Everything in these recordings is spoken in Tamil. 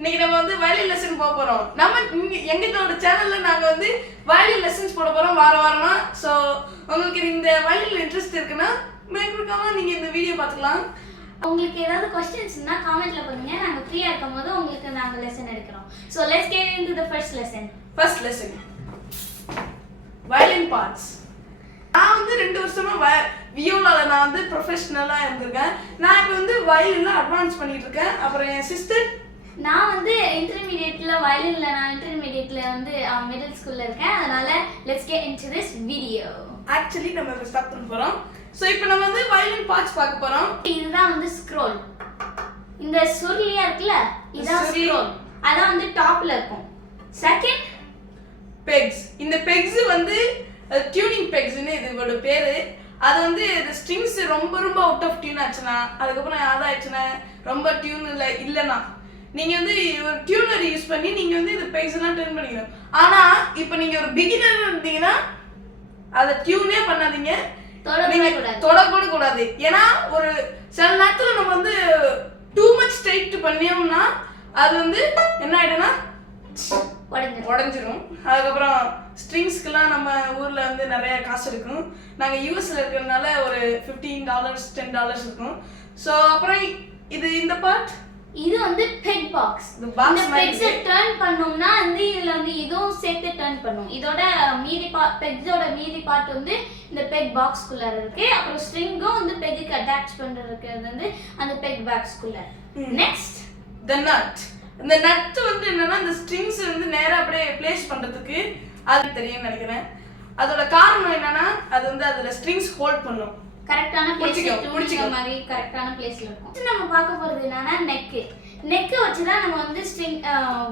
இன்னைக்கு நம்ம வந்து வயலின் லெசன் போக போறோம். நம்ம எங்களோட சேனல்ல நாங்க வந்து வயலின் லெசன்ஸ் போட போறோம் வார வாரமா. ஸோ உங்களுக்கு இந்த வயலின்ல இன்ட்ரெஸ்ட் இருக்குன்னா மேற்கொள்காம நீங்க இந்த வீடியோ பார்த்துக்கலாம். உங்களுக்கு ஏதாவது கொஸ்டின்ஸ்னா காமெண்ட்ல பண்ணுங்க நாங்க ஃப்ரீயா இருக்கும்போது உங்களுக்கு நாங்க லெசன் எடுக்கிறோம். So let's get into the first lesson first lesson violin parts நான் வந்து ரெண்டு வருஷமா வ வியோலால நான் வந்து ப்ரொஃபஷனலாக இருந்திருக்கேன். நான் இப்போ வந்து வயலின்ல அட்வான்ஸ் பண்ணிட்டு இருக்கேன். அப்புறம் என் சிஸ்டர் நான் வந்து இன்டர்மீடியட்ல வயலின்ல நான் இன்டர்மீடியட்ல வந்து மிடில் ஸ்கூல்ல இருக்கேன். அதனால let's get into this video actually நம்ம இப்போ ஸ்டார்ட் பண்ண போறோம். ஸோ இப்போ நம்ம வந்து வயலின் பார்ட்ஸ் பார்க்க போறோம். இதுதான் வந்து ஸ்க்ரோல் இந்த சுருளியா இருக்குல்ல இதான் சுருளி. ஸ்க்ரோல் அதான் வந்து டாப்ல இருக்கும். செகண்ட் பெக்ஸ் இந்த பெக்ஸ் வந்து டியூனிங் பெக்ஸ்னு இதோட பேரு. அது வந்து இந்த ஸ்ட்ரிங்ஸ் ரொம்ப ரொம்ப அவுட் ஆஃப் டியூன் ஆச்சுன்னா அதுக்கப்புறம் அதாயிடுச்சுன்னா ரொம்ப டியூன் இல்லை இல்லைன்னா. நீங்க வந்து ஒரு டியூனர் யூஸ் பண்ணி நீங்க வந்து இந்த பெக்ஸ் எல்லாம் டியூன் பண்ணிக்கணும் ஆனா இப்போ நீங்க ஒரு பிகினர் இருந்தீங்கன்னா அதை டியூனே பண்ணாதீங்க. தொடக்கூட கூடாது. ஏன்னா ஒரு சில நேரத்துல நம்ம வந்து டூ மச் ஸ்ட்ரைட் பண்ணியோம்னா அது வந்து என்ன ஆயிடும்னா உடஞ்சிரும். அதுக்கப்புறம் ஸ்ட்ரிங்ஸ்க்கெல்லாம் நம்ம ஊரில் வந்து நிறைய காசு இருக்கும் நாங்கள் யூஎஸ்ல இருக்கிறதுனால ஒரு ஃபிஃப்டீன் டாலர்ஸ் டென் டாலர்ஸ் இருக்கும். ஸோ அப்புறம் இது இந்த பார்ட் இது வந்து பெக் பாக்ஸ் இந்த பெக்ஸை டர்ன் பண்ணோம்னா வந்து இதுல வந்து இதுவும் சேர்த்து டர்ன் பண்ணும். இதோட மீதி பார்ட் பெக்ஸோட மீதி பார்ட் வந்து இந்த பெக் பாக்ஸ்குள்ள இருக்கு. அப்புறம் ஸ்ட்ரிங்கும் வந்து பெக்குக்கு அட்டாச் பண்றதுக்கு வந்து அந்த பெக் பாக்ஸ்குள்ள நெக்ஸ்ட் த நட் இந்த நட் வந்து என்னன்னா இந்த ஸ்ட்ரிங்ஸ் வந்து நேரா அப்படியே பிளேஸ் பண்றதுக்கு அது தெரியும்னு நினைக்கிறேன். அதோட காரணம் என்னன்னா அது வந்து அதுல ஸ்ட்ரிங்ஸ் ஹோல்ட் பண்ணும். கரெக்டான புடிச்சுக்கோ, மாதிரி கரெக்டான பிளேஸ்ல இருக்கும். நம்ம பார்க்க போறது என்னன்னா நெக் நெக் வச்சு தான் நம்ம வந்து ஸ்ட்ரிங்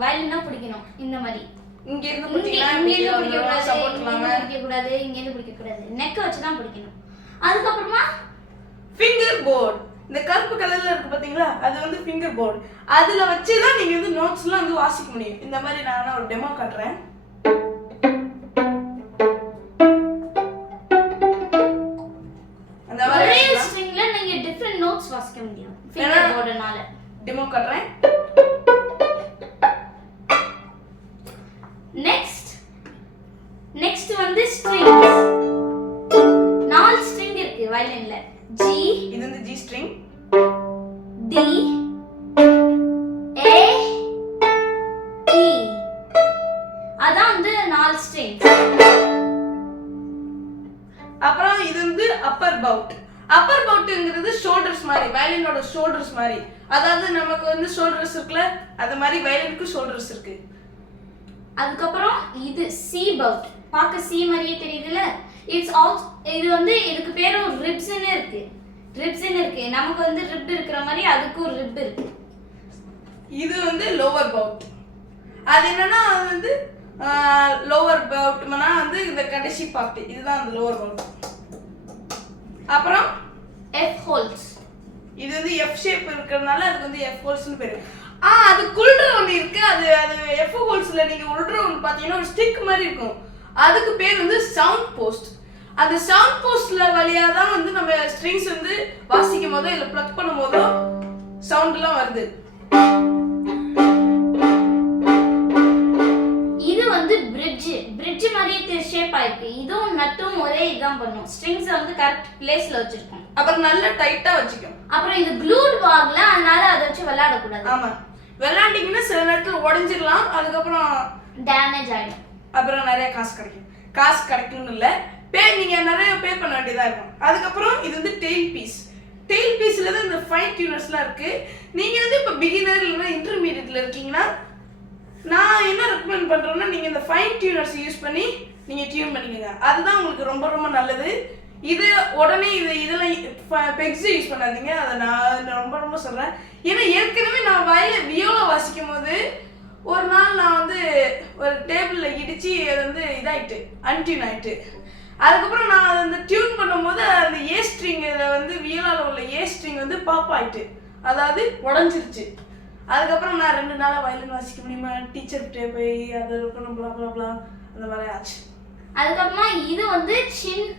வயலினா பிடிக்கணும். இந்த மாதிரி. இங்க இருந்து பிடிக்க கூடாது இங்க இருந்து பிடிக்க கூடாது இங்க இருந்து பிடிக்க கூடாது. நெக் வச்சு தான் பிடிக்கணும். அதுக்கப்புறமா ஃபிங்கர் போர்டு இந்த கருப்பு கலர்ல இருக்கு பாத்தீங்களா? அது வந்து ஃபிங்கர் போர்டு அதுல வச்சு தான் நீங்க வந்து நோட்ஸ்லாம் வந்து வாசிக்க முடியும். இந்த மாதிரி நான் ஒரு டெமோ காட்டுறேன். ஃபிங்கர் போர்டுனால டெமோ காட்டுறேன் நெக்ஸ்ட் நெக்ஸ்ட் வந்து ஸ்ட்ரிங்ஸ் நாலு ஸ்ட்ரிங் இருக்கு வயலின்ல ஜி இது வந்து G string D A E அதான் வந்து நாலு ஸ்ட்ரிங் அப்புறம் இது வந்து அப்பர் பவுட் அப்பர் பவுட்டுங்கிறது ஷோல்டர்ஸ் மாதிரி வயலினோட ஷோல்டர்ஸ் மாதிரி. அதாவது நமக்கு வந்து ஷோல்டர்ஸ் இருக்குல்ல அது மாதிரி வயலினுக்கு ஷோல்டர்ஸ் இருக்கு. அதுக்கப்புறம் இது சி பவுட் பார்க்க சி மாதிரியே தெரியுதுல இட்ஸ் ஆல் இது வந்து இதுக்கு பேரும் ரிப்ஸ்னு இருக்கு. ரிப்ஸ்னு இருக்கு. நமக்கு வந்து ரிப் இருக்கிற மாதிரி அதுக்கும் ரிப் இருக்கு. இது வந்து லோவர் பவுட் அது என்னன்னா அது வந்து லோவர் பவுட்னா வந்து இந்த கடைசி பார்ட் இதுதான் அந்த லோவர் பவுட் அப்புறம் எஃப் ஹோல்ஸ் இது வந்து எஃப் ஷேப் இருக்கிறதுனால அதுக்கு வந்து எஃப் ஹோல்ஸ்னு பேரு. ஆ அது குள்ற ஒன்று இருக்கு. அது அது எஃப் ஹோல்ஸ்ல நீங்க உள்ற ஒன்று பார்த்தீங்கன்னா ஒரு ஸ்டிக் மாதிரி இருக்கும். அதுக்கு பேர் வந்து சவுண்ட் போஸ்ட் அந்த சவுண்ட் போஸ்ட்ல வழியா தான் வந்து நம்ம ஸ்ட்ரிங்ஸ் வந்து வாசிக்கும் போதோ இல்லை ப்ளக் பண்ணும் போதோ சவுண்ட்லாம் வருது. பிரிட்ஜ் மாதிரியே ஷேப் ஆயிருக்கு. இதுவும் நட்டும் ஒரே இதான் பண்ணும். ஸ்ட்ரிங்ஸ் வந்து கரெக்ட் பிளேஸ்ல வச்சிருக்கோம். அப்புறம் நல்லா டைட்டா வச்சுக்கும். அப்புறம் இது க்ளூட் வாகல அதனால அதை வச்சு விளையாடக்கூடாது. ஆமா. விளையாண்டிங்கன்னா சில நேரத்தில் உடஞ்சிடலாம் அதுக்கப்புறம் டேமேஜ் ஆயிடும். அப்புறம் நிறைய காசு கிடைக்கும். காசு கிடைக்கும்னு இல்லை. பே நீங்க நிறைய பே பண்ண வேண்டியதா இருக்கும். அதுக்கப்புறம் இது வந்து டெய்ல் பீஸ் டெய்ல் பீஸ்ல தான் இந்த ஃபைன் டியூனர்ஸ்லாம் இருக்கு. நீங்க வந்து இப்போ பிகினர் இல்லைன்னா இன்டர்மீடியட்ல இருக்கீங்கன்னா நான் என்ன ரெக்கமெண்ட் பண்ணுறேன்னா நீங்கள் இந்த ஃபைன் டியூனர்ஸ் யூஸ் பண்ணி நீங்கள் டியூன் பண்ணிக்கோங்க. அதுதான் உங்களுக்கு ரொம்ப ரொம்ப நல்லது. இது உடனே இது இதெல்லாம் பெக்ஸ் யூஸ் பண்ணாதீங்க. அதை நான் ரொம்ப ரொம்ப சொல்கிறேன் ஏன்னா ஏற்கனவே நான் வயல வியோலா வாசிக்கும் போது ஒரு நாள் நான் வந்து ஒரு டேபிளில் இடித்து அது வந்து இதாயிட்டு அன்டியூன் ஆயிட்டு. அதுக்கப்புறம் நான் அதை வந்து டியூன் பண்ணும்போது அந்த ஏ ஸ்ட்ரிங் வந்து வியோலாவில் உள்ள ஏ ஸ்ட்ரிங் வந்து பாப் ஆயிட்டு. அதாவது உடஞ்சிருச்சு. அதுக்கப்புறம் நான் ரெண்டு நாளாக வயலின் வாசிக்க முடியுமா? டீச்சர்கிட்ட போய் அது இருக்கணும் blah blah அந்த மாதிரி ஆச்சு. அதுக்கப்புறமா இது வந்து chin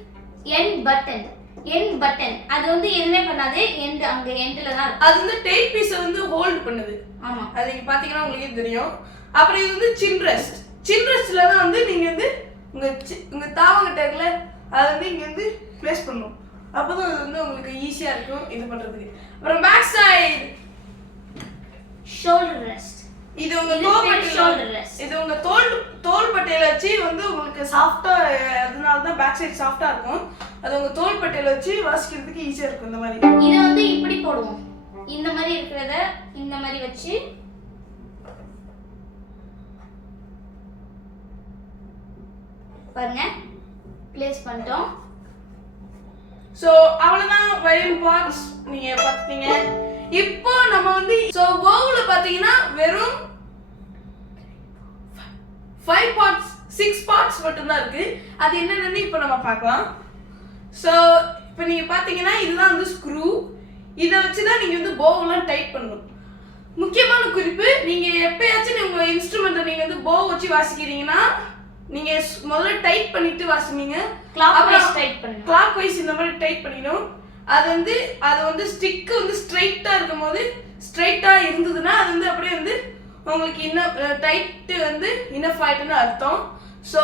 end button end button அது வந்து எதுவுமே பண்ணாது. எண்ட் அங்க எண்ட்ல தான் அது வந்து டெய்ல் பீஸை வந்து ஹோல்ட் பண்ணுது. ஆமா. அது நீங்க பாத்தீங்கன்னா உங்களுக்கே தெரியும். அப்புறம் இது வந்து சின் ரெஸ்ட் சின் ரெஸ்ட்ல தான் வந்து நீங்க வந்து உங்க உங்க தாவங்கிட்ட இருக்குல்ல அதை வந்து இங்க வந்து ப்ளேஸ் பண்ணணும். அப்பதான் அது வந்து உங்களுக்கு ஈஸியா இருக்கும் இது பண்றதுக்கு. அப்புறம் பேக் சைடு ஷோல்டர் ரெஸ்ட் இது உங்க தோல். பட்டையில இது உங்க தோல் தோல் பட்டையில வச்சு வந்து உங்களுக்கு சாஃப்டா அதனால தான் பேக் சைடு சாஃப்டா இருக்கும். அது உங்க தோல் பட்டையில வச்சு வாசிக்கிறதுக்கு ஈஸியா இருக்கும் இந்த மாதிரி. இதை வந்து இப்படி போடுவோம். இந்த மாதிரி இருக்கிறத இந்த மாதிரி வச்சு. பாருங்க. ப்ளேஸ் பண்ணிட்டோம். ஸோ அவ்வளோதான் வயலின் பார்ட்ஸ் நீங்க பார்த்தீங்க இப்போ நம்ம வந்து ஸோ கோவில் பார்த்தீங்கன்னா வெறும் ஃபைவ் பார்ட்ஸ் சிக்ஸ் பார்ட்ஸ் மட்டும்தான் இருக்கு. அது என்னென்னு இப்போ நம்ம பார்க்கலாம். ஸோ இப்போ நீங்க பார்த்தீங்கன்னா இதுதான் வந்து ஸ்க்ரூ இதை வச்சு தான் நீங்க வந்து போவெல்லாம் டைட் பண்ணணும். முக்கியமான குறிப்பு நீங்க எப்பயாச்சும் உங்க இன்ஸ்ட்ருமெண்ட்டை நீங்க வந்து போ வச்சு வாசிக்கிறீங்கன்னா நீங்க ஸ்- முதல்ல டைட் பண்ணிட்டு வாசினீங்க கிளாக் வைஸ் டைட் பண்ணணும். கிளாக் வைஸ் இந்த மாதிரி டைட் பண்ணிக்கணும் அது வந்து அது வந்து ஸ்டிக் வந்து ஸ்ட்ரைட்டா இருக்கும் போது ஸ்ட்ரைட்டா இருந்ததுன்னா அது வந்து அப்படியே வந்து உங்களுக்கு இன்னும் டைட் வந்து இன்னஃப் ஆயிட்டுன்னு அர்த்தம். ஸோ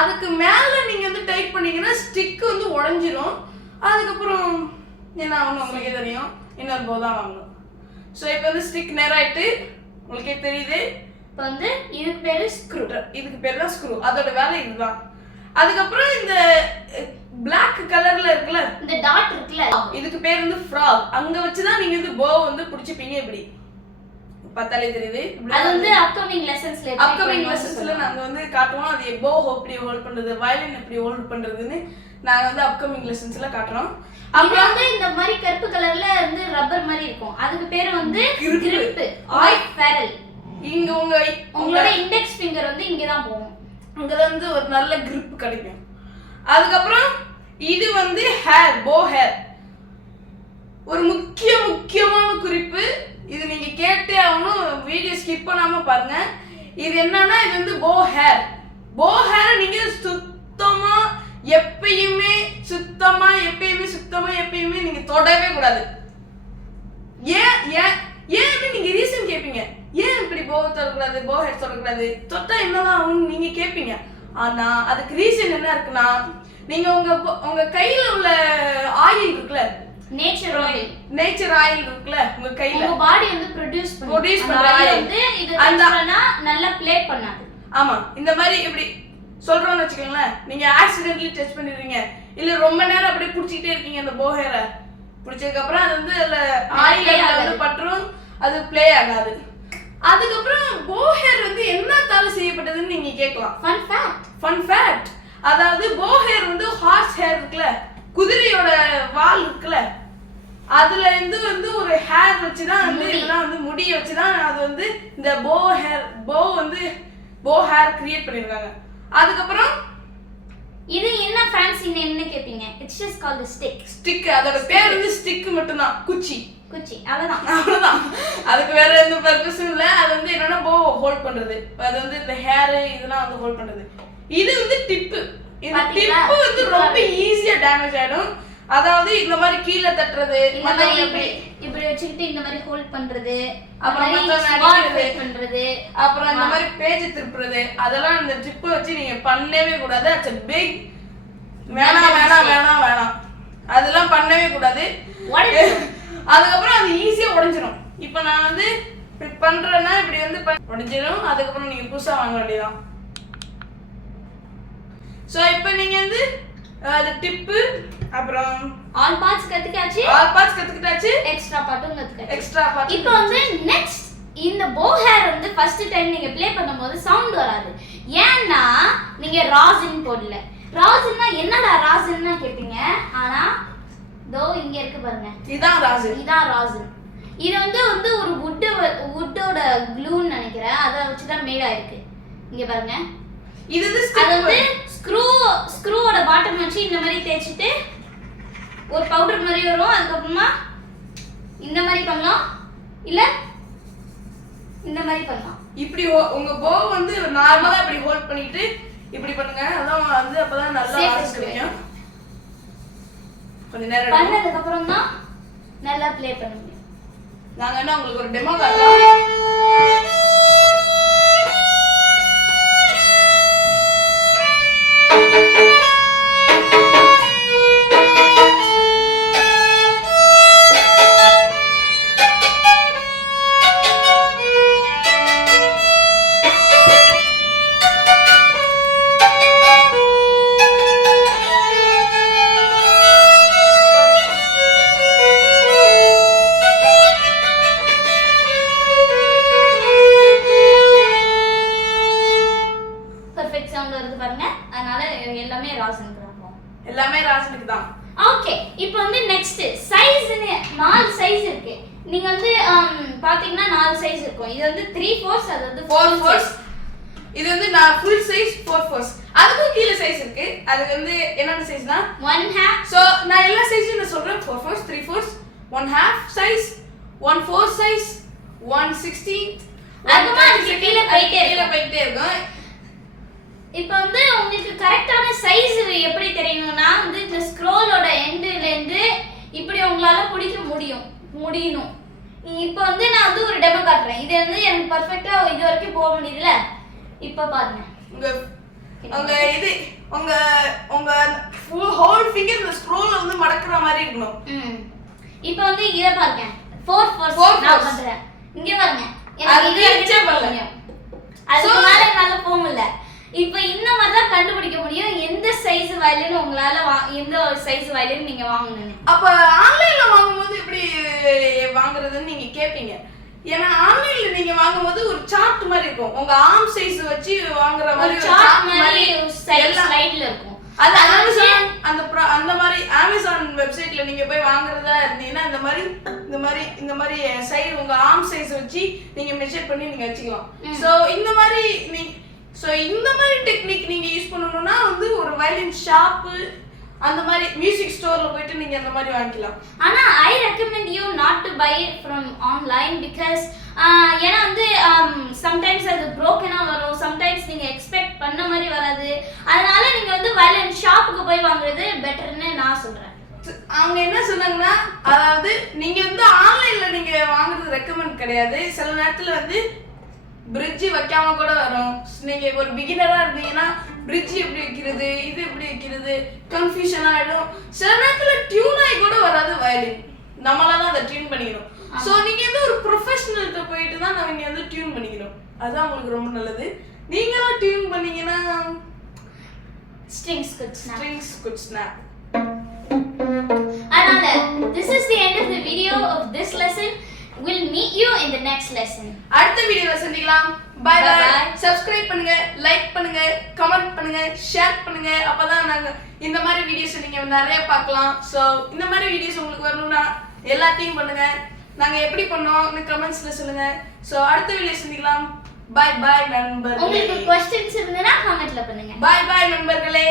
அதுக்கு மேல நீங்க வந்து டைட் பண்ணீங்கன்னா ஸ்டிக் வந்து உடஞ்சிரும். அதுக்கப்புறம் என்ன ஆகணும் உங்களுக்கே தெரியும். இன்னொரு போதான் தான் வாங்கணும். ஸோ இப்போ வந்து ஸ்டிக் நேராயிட்டு உங்களுக்கே தெரியுது. இப்போ வந்து இதுக்கு பேரு ஸ்க்ரூ இதுக்கு பேர் தான் ஸ்க்ரூ அதோட வேலை இதுதான். அதுக்கப்புறம் இந்த Black கலர்ல இருக்குல்ல? இந்த டாட் இருக்குல்ல? இதுக்கு பேர் வந்து ஃப்ராக் அங்க வச்சு தான் நீங்க வந்து போ வந்து பிடிச்சிப்பீங்க இப்படி. பார்த்தாலே தெரியுது. அது வந்து அப்கமிங் லெசன்ஸ்ல அப்கமிங் லெசன்ஸ்ல நாங்க வந்து காட்டுவோம். அது எப்போ எப்படி ஹோல்ட் பண்றது வயலின் எப்படி ஹோல்ட் பண்றதுன்னு நாங்க வந்து அப்கமிங் லெசன்ஸ்ல காட்டுறோம். அப்புறம் வந்து இந்த மாதிரி கருப்பு கலர்ல வந்து ரப்பர் மாதிரி இருக்கும். அதுக்கு பேரு வந்து. கிரிப் ஆய் ஃபெரல் இங்க உங்க உங்களோட இண்டெக்ஸ் ஃபிங்கர் வந்து இங்க தான் போகும். அங்க வந்து ஒரு நல்ல கிரிப் கிடைக்கும். அதுக்கப்புறம் இது வந்து ஹேர் போ ஹேர் ஒரு முக்கிய முக்கியமான குறிப்பு. இது நீங்கள் கேட்டே ஆகணும். வீடியோ ஸ்கிப் பண்ணாமல் பாருங்க. இது என்னன்னா இது வந்து போ ஹேர் போ ஹேரை நீங்கள் சுத்தமாக எப்பயுமே சுத்தமாக எப்பயுமே சுத்தமாக எப்பயுமே நீங்கள் தொடவே கூடாது. ஏன் ஏன் ஏன் அப்படி நீங்க ரீசன் கேட்பீங்க ஏன் இப்படி போ தொடக்கூடாது போ ஹெட் தொடக்கூடாது தொட்டா என்னதான் ஆகும்னு நீங்க கேட்பீங்க ஆனா அதுக்கு ரீசன் என்ன இருக்குன்னா நீங்க உங்க உங்க கையில உள்ள ஆயில் இருக்குல்ல? நேச்சர் ஆயில் நேச்சர் ஆயில் இருக்குல்ல உங்க கையில? உங்க பாடி வந்து ப்ரொடியூஸ் அந்த பண்ற oil. வந்து இது அந்த- நல்லா ப்ளே பண்ணாது. ஆமா இந்த மாதிரி இப்படி சொல்றோம்னு வச்சுக்கோங்களேன் நீங்க ஆக்சிடென்ட்லி டச் பண்ணிடுறீங்க இல்ல ரொம்ப நேரம் அப்படியே புடிச்சிக்கிட்டே இருக்கீங்க அந்த போஹேரை பிடிச்சதுக்கு அப்புறம் அது வந்து அதுல ஆயில். வந்து பற்றும் அது ப்ளே ஆகாது. அதுக்கப்புறம் போஹேர் வந்து என்னத்தால செய்யப்பட்டதுன்னு நீங்க கேட்கலாம். ஃபன் ஃபேக்ட் ஃபன் ஃபேக்ட் அதாவது போஹேர் வந்து ஹார்ஸ் ஹேர் இருக்குல்ல குதிரையோட வால் இருக்குல்ல அதுல இருந்து வந்து ஒரு ஹேர் வச்சு தான் வந்து. இதெல்லாம் வந்து முடிய வச்சு தான் அது வந்து இந்த போ ஹேர் போ வந்து போ ஹேர் கிரியேட் பண்ணிருக்காங்க அதுக்கப்புறம் ஃபேன்சி நேம்னு கேப்பீங்க. It's just called stick stick அதோட பேர் வந்து ஸ்டிக் மட்டும்தான். குச்சி. குச்சி. அவ்வளவுதான். அவ்வளவுதான். அதுக்கு வேற எந்த பர்பஸும் இல்ல. அது வந்து என்னன்னா போ ஹோல்ட் பண்றது. அது வந்து இந்த ஹேர் இதெல்லாம் வந்து ஹோல்ட் பண்றது. இது வந்து டிப்பு இந்த? டிப்பு வந்து ரொம்ப ஈஸியா டேமேஜ் ஆயிடும். அதாவது இந்த மாதிரி கீழே தட்டுறது இந்த மாதிரி இப்படி வச்சுக்கிட்டு இந்த மாதிரி ஹோல்ட் பண்றது அப்புறம். பண்றது. அப்புறம் இந்த மாதிரி பேஜ் திருப்புறது. அதெல்லாம் இந்த டிப்பு வச்சு நீங்க பண்ணவே கூடாது. அட்ஸ் பிக் வேணாம் வேணாம். வேணாம் வேணாம். அதெல்லாம் பண்ணவே கூடாது. அதுக்கப்புறம் அது ஈஸியா உடைஞ்சிரும். இப்போ நான் வந்து இப்படி பண்றேன்னா இப்படி வந்து உடைஞ்சிரும். அதுக்கப்புறம் நீங்க புதுசா வாங்க வேண்டியதான் ஸோ இப்போ நீங்க வந்து அது டிப்பு அப்புறம் ஆல் பார்ட்ஸ் கத்துக்காச்சு ஆல் பார்ட்ஸ் கத்துக்கிட்டாச்சு. எக்ஸ்ட்ரா பார்ட்டும் கத்துக்காச்சு எக்ஸ்ட்ரா பார்ட் இப்போ வந்து நெக்ஸ்ட் இந்த போ ஹேர் வந்து ஃபர்ஸ்ட் டைம் நீங்க ப்ளே பண்ணும்போது சவுண்ட் வராது. ஏன்னா நீங்க ராசின் போடல. ராசின்னா என்னடா ராசின்னா கேட்பீங்க ஆனா தோ இங்க இருக்கு பாருங்க. இதான் ராஜு இதான் ராசின் இது வந்து வந்து ஒரு வுட்டு வுட்டோட க்ளூன்னு நினைக்கிறேன். அதை வச்சு தான் மேட் ஆயிருக்கு. இங்க பாருங்க. இது வந்து அது வந்து ஸ்க்ரூ ஸ்க்ரூவோட பாட்டம் வச்சு இந்த மாதிரி தேய்ச்சிட்டு ஒரு பவுடர் மாதிரி வரும். அதுக்கப்புறமா இந்த மாதிரி பண்ணலாம். இல்ல இந்த மாதிரி பண்ணலாம். இப்படி உங்க போ வந்து நார்மலா இப்படி ஹோல்ட் பண்ணிட்டு இப்படி பண்ணுங்க. அதான் வந்து அப்பதான் நல்லா கிடைக்கும் கொஞ்ச நேரம். பண்ணதுக்கு அப்புறம் தான் நல்லா ப்ளே பண்ண முடியும் நாங்க என்ன உங்களுக்கு ஒரு டெமோ காட்டுறோம்? அது வந்து என்னென்ன சைஸ்னா ஒன் ஹேப் ஸோ நான் எல்லா சைஸும் நான் சொல்றேன். Four fours three fours one half size one four size one sixteen கீழே போயிட்டே கீழே. போயிட்டே இருக்கும். இப்போ வந்து உங்களுக்கு கரெக்டான சைஸ் எப்படி தெரியணும்னா வந்து இந்த ஸ்க்ரோலோட எண்டுல இருந்து இப்படி உங்களால பிடிக்க முடியும். முடியணும். இப்போ வந்து நான் வந்து ஒரு டெமோ காட்டுறேன். இது வந்து எனக்கு பர்ஃபெக்ட்டா இது வரைக்கும் போக முடியுதுல இப்போ பாருங்க. உங்க இது உங்க உங்க ஃபுல் ஹோல் ஃபிங்கர் இந்த ஸ்க்ரோல்ல வந்து மடக்குற மாதிரி இருக்கணும். ம். இப்போ வந்து இத பாருங்க. ஃபோர் ஃபோர் Four நான். பண்றேன். இங்க பாருங்க. எனக்கு இது பண்ணல. முடியும். அதுக்கு மேல என்னால போக முடியல. இப்போ இந்த மாதிரி தான் கண்டுபிடிக்க முடியும். எந்த சைஸ் வயலின் உங்களால எந்த சைஸ் வயலின் நீங்க வாங்கணும்னு. அப்ப ஆன்லைன்ல வாங்கும்போது எப்படி வாங்குறதுன்னு நீங்க கேப்பீங்க. ஏன்னா ஆன்லைன்ல நீங்க வாங்கும்போது ஒரு சார்ட் மாதிரி இருக்கும். உங்க ஆர்ம் சைஸ் வச்சு வாங்குற மாதிரி ஒரு சார்ட் மாதிரி ஸ்லைட்ல இருக்கும். அது அமேசான் அந்த அந்த மாதிரி அமேசான் வெப்சைட்ல நீங்க போய் வாங்குறதா இருந்தீங்கன்னா இந்த மாதிரி இந்த மாதிரி இந்த மாதிரி சைஸ் உங்க ஆர்ம் சைஸ் வச்சு நீங்க மெஷர் பண்ணி நீங்க வச்சுக்கலாம். சோ இந்த மாதிரி நீங்க சோ இந்த மாதிரி டெக்னிக் நீங்க யூஸ் பண்ணணும்னா வந்து ஒரு வயலின் ஷாப்பு அந்த மாதிரி மியூசிக் ஸ்டோர்ல போயிட்டு நீங்க அந்த மாதிரி வாங்கிக்கலாம். ஆனா I recommend you not to buy from online because ஏன்னா வந்து சம்டைம்ஸ் அது broken-ஆ வரும். சம்டைம்ஸ் நீங்க எக்ஸ்பெக்ட் பண்ண மாதிரி வராது. அதனால நீங்க வந்து வயலின் ஷாப்புக்கு போய் வாங்குறது பெட்டர்னு நான் சொல்றேன். அவங்க என்ன சொன்னாங்கன்னா அதாவது நீங்க வந்து ஆன்லைன்ல நீங்க வாங்குறது ரெக்கமெண்ட் கிடையாது. சில நேரத்துல வந்து பிரிட்ஜ் வைக்காம கூட வரும். நீங்க ஒரு பிகினரா இருந்தீங்கன்னா பிரிட்ஜ் எப்படி வைக்கிறது இது எப்படி வைக்கிறது கன்ஃபியூஷன் ஆயிடும். சில நேரத்துல டியூன் ஆகி கூட வராது வயலின் நம்மளா தான் அதை டியூன் பண்ணிக்கணும். சோ நீங்க வந்து ஒரு ப்ரொஃபஷனல்கிட்ட போயிட்டு தான் நீங்க வந்து டியூன் பண்ணிக்கணும். அதுதான் உங்களுக்கு ரொம்ப நல்லது. நீங்களும் டியூன் பண்ணீங்கன்னா strings good strings good snap அதனால this is the end of the video of this lesson will meet you in the next lesson அடுத்த வீடியோல சந்திக்கலாம். Bye Bye. பை. சப்ஸ்கிரைப் பண்ணுங்க லைக் பண்ணுங்க கமெண்ட் பண்ணுங்க ஷேர் பண்ணுங்க. அப்பதான் நாங்க இந்த மாதிரி வீடியோஸ் நீங்க நிறைய பார்க்கலாம். சோ இந்த மாதிரி வீடியோஸ் உங்களுக்கு வரணும்னா எல்லாத்தையும் பண்ணுங்க. நாங்க எப்படி பண்ணோம்னு கமெண்ட்ஸ்ல சொல்லுங்க. சோ அடுத்த வீடியோ சந்திக்கலாம். பை பை நண்பர்களே. உங்களுக்கு கொஸ்டின்ஸ் இருந்ததுன்னா கமெண்ட்ல பண்ணுங்க. பை பை நண்பர்களே.